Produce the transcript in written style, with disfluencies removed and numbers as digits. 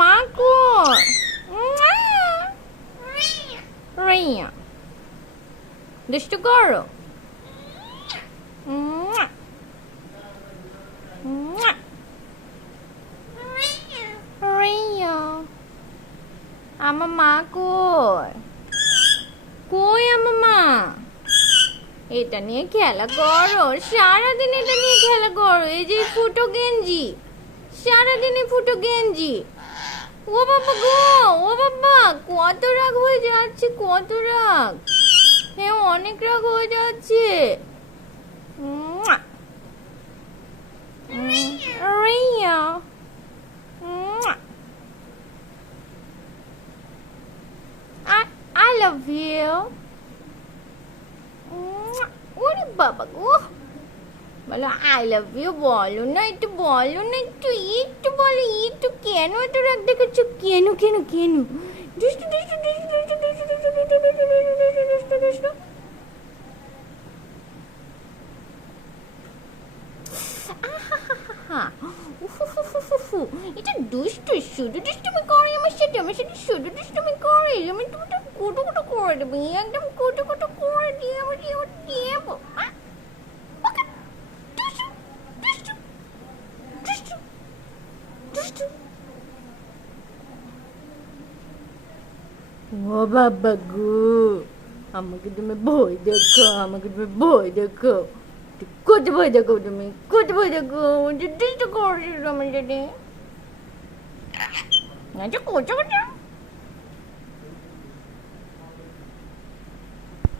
মা কই? রিয়া দুষ্টু করো। রিয়া আমার মা কই? কই আমার মা? এটা নিয়ে খেলা করো, সারাদিন এটা নিয়ে খেলা করো। এই যে ফুটো গেঞ্জি, সারাদিনে ফুটো গেঞ্জি। ও বাবা গো, ও বাবা কত রাগ হয়ে যাচ্ছে, কত রাগ। হ্যাঁ অনেক রাগ হয়ে যাচ্ছে। Riya I love you. ওরে বাবা গো, বলো আই লাভ ইউ। বলো না, একটু বলো না, একটু একটু বলো, একটু কেন এত রাগ দেখাচ্ছ? কেন কেন কেন? দুষ্টু দুষ্টু দুষ্টু দুষ্টু দুষ্টু দুষ্টু দুষ্টু দুষ্টু দুষ্টু দুষ্টু। এটা দুষ্টু, শুধু দুষ্টুমি করে আমার সাথে, আমার সাথে শুধু দুষ্টুমি করে। আমি তোমাকে কুটো কুটো করে দেবো, একদম কুটো কুটো করে দিয়ে আমার দেবো। ও বাবা গো, আমাকে তুমি ভয় দেখো, আমাকে তুমি ভয় দেখো। কত ভয় দেখো তুমি, কত ভয় দেখো। দুষ্ট করছো আমার সাথে। আচ্ছা কোচা কোচা।